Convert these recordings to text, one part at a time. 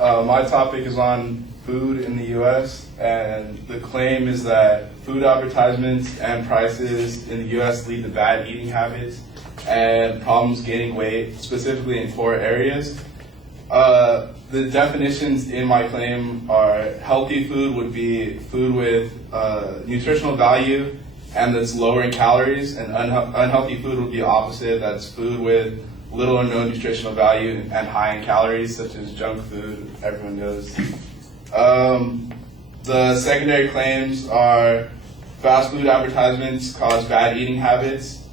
My topic is on food in the U.S., and the claim is that food advertisements and prices in the U.S. lead to bad eating habits and problems gaining weight, specifically in 4 areas. The definitions in my claim are healthy food would be food with nutritional value and that's lower in calories, and unhealthy food would be opposite, that's food with little or no nutritional value and high in calories, such as junk food, everyone knows. The secondary claims are fast food advertisements cause bad eating habits,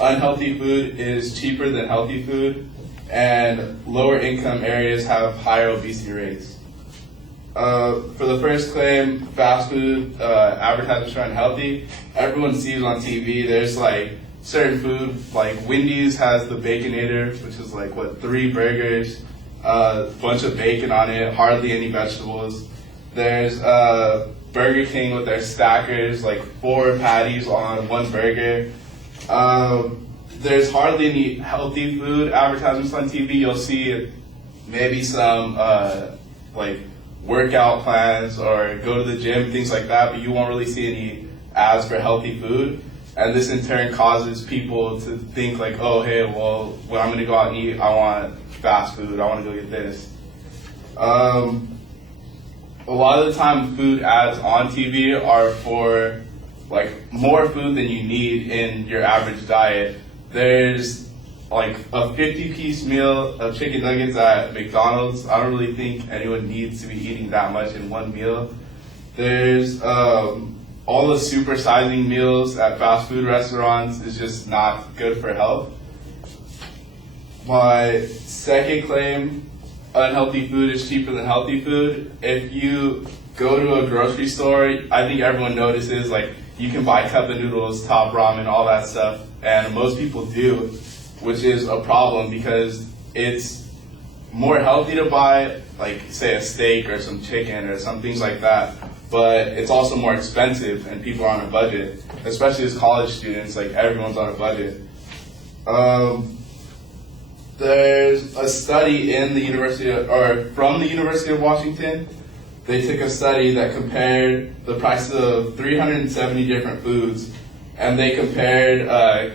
unhealthy food is cheaper than healthy food, and lower income areas have higher obesity rates. For the first claim, fast food advertisements are unhealthy. Everyone sees on TV, there's like certain food, like Wendy's has the Baconator, which is like, 3 burgers, a bunch of bacon on it, hardly any vegetables. There's Burger King with their stackers, like 4 patties on 1 burger. There's hardly any healthy food advertisements on TV. You'll see maybe some like workout plans or go to the gym, things like that, but you won't really see any ads for healthy food. And this in turn causes people to think like, oh, hey, well, when I'm gonna go out and eat, I want fast food, I wanna go get this. A lot of the time food ads on TV are for like more food than you need in your average diet. There's like a 50-piece meal of chicken nuggets at McDonald's. I don't really think anyone needs to be eating that much in one meal. There's all the supersizing meals at fast food restaurants is just not good for health. My second claim, unhealthy food is cheaper than healthy food. If you go to a grocery store, I think everyone notices like you can buy cup of noodles, top ramen, all that stuff, and most people do, which is a problem because it's more healthy to buy like say a steak or some chicken or some things like that, but it's also more expensive and people are on a budget, especially as college students, like everyone's on a budget. There's a study in the from the University of Washington. They took a study that compared the prices of 370 different foods, and they compared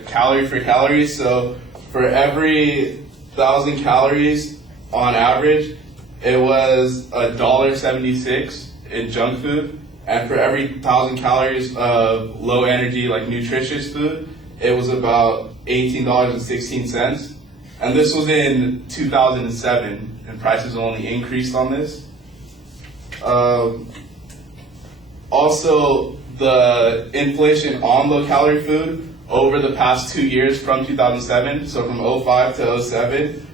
calorie for calorie. So for every 1,000 calories on average, it was $1.76 in junk food, and for every 1,000 calories of low energy, like nutritious food, it was about $18.16. And this was in 2007, and prices only increased on this. Also, the inflation on low-calorie food over the past 2 years from 2007, so from 05 to 07,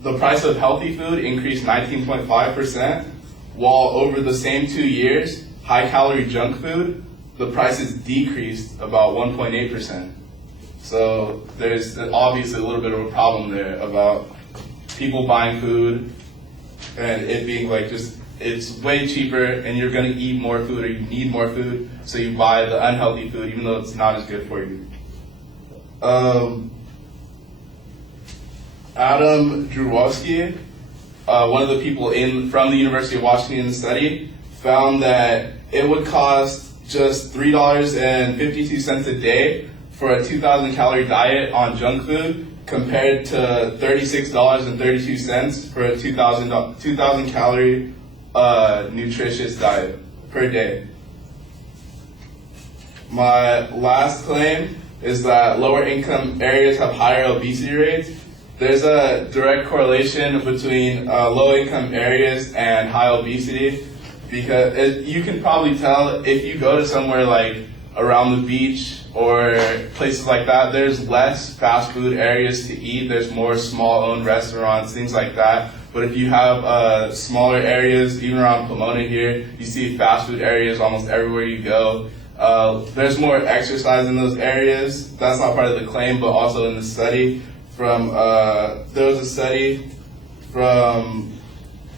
the price of healthy food increased 19.5%, while over the same 2 years, high-calorie junk food, the prices decreased about 1.8%. So there's obviously a little bit of a problem there about people buying food and it being like it's way cheaper and you're gonna eat more food or you need more food, so you buy the unhealthy food even though it's not as good for you. Adam Drewowski, one of the people from the University of Washington study, found that it would cost just $3.52 a day for a 2,000 calorie diet on junk food compared to $36.32 for a 2,000 calorie nutritious diet per day. My last claim is that lower income areas have higher obesity rates. There's a direct correlation between low income areas and high obesity, because you can probably tell if you go to somewhere like around the beach or places like that, there's less fast food areas to eat. There's more small owned restaurants, things like that. But if you have smaller areas, even around Pomona here, you see fast food areas almost everywhere you go. There's more exercise in those areas. That's not part of the claim, but also in the study there was a study from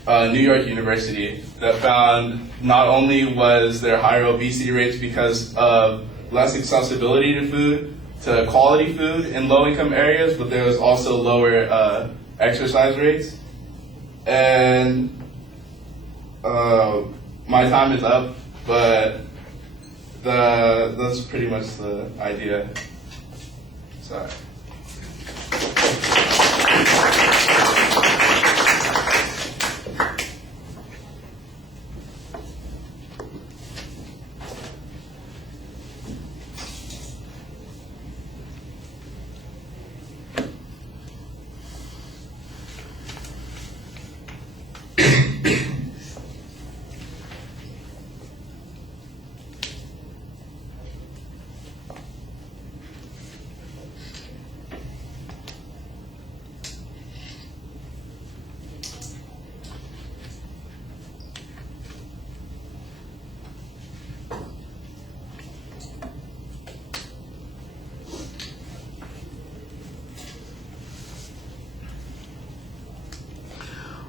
New York University that found not only was there higher obesity rates because of less accessibility to food, to quality food in low-income areas, but there was also lower exercise rates. And my time is up, but that's pretty much the idea. Sorry.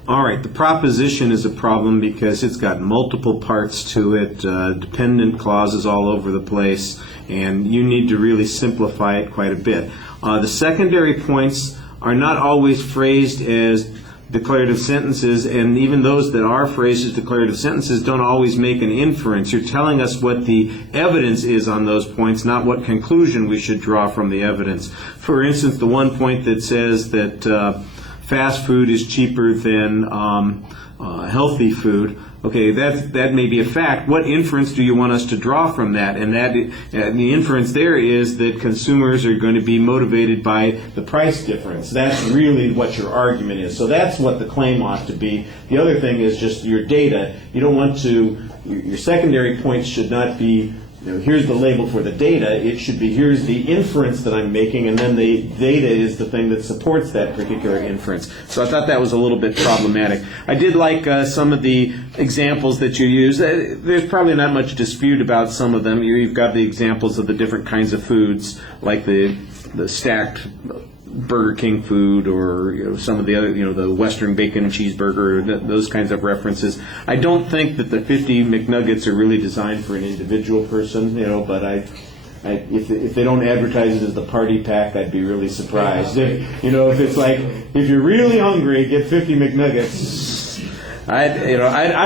All right, the proposition is a problem because it's got multiple parts to it, dependent clauses all over the place, and you need to really simplify it quite a bit. The secondary points are not always phrased as declarative sentences, and even those that are phrased as declarative sentences don't always make an inference. You're telling us what the evidence is on those points, not what conclusion we should draw from the evidence. For instance, the one point that says that fast food is cheaper than healthy food. Okay, that may be a fact. What inference do you want us to draw from that? And the inference there is that consumers are going to be motivated by the price difference. That's really what your argument is. So that's what the claim ought to be. The other thing is just your data. You don't want to, your secondary points should not be, here's the label for the data. It should be, here's the inference that I'm making, and then the data is the thing that supports that particular inference. So I thought that was a little bit problematic. I did like some of the examples that you use. There's probably not much dispute about some of them. You've got the examples of the different kinds of foods, like the stacked Burger King food, or some of the other, the Western bacon cheeseburger, those kinds of references. I don't think that the 50 McNuggets are really designed for an individual person, but if they don't advertise it as the party pack, I'd be really surprised. If it's like, if you're really hungry, get 50 McNuggets. I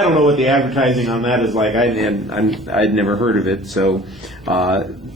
don't know what the advertising on that is like. I'd never heard of it, so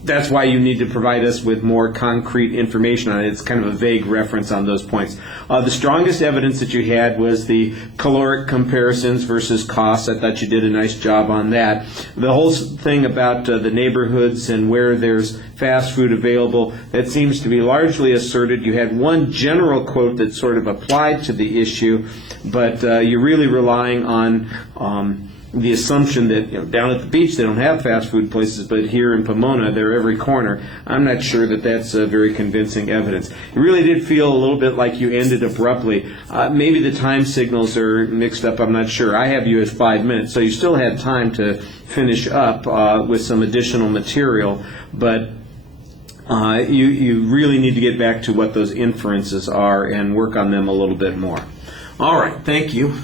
that's why you need to provide us with more concrete information on it. It's kind of a vague reference on those points. The strongest evidence that you had was the caloric comparisons versus costs. I thought you did a nice job on that. The whole thing about the neighborhoods and where there's fast food available, that seems to be largely asserted. You had one general quote that sort of applied to the issue, but you're really relying on the assumption that down at the beach they don't have fast food places, but here in Pomona they're every corner. I'm not sure that that's very convincing evidence. It really did feel a little bit like you ended abruptly. Maybe the time signals are mixed up, I'm not sure. I have you as 5 minutes, so you still had time to finish up with some additional material, but you really need to get back to what those inferences are and work on them a little bit more. All right, thank you.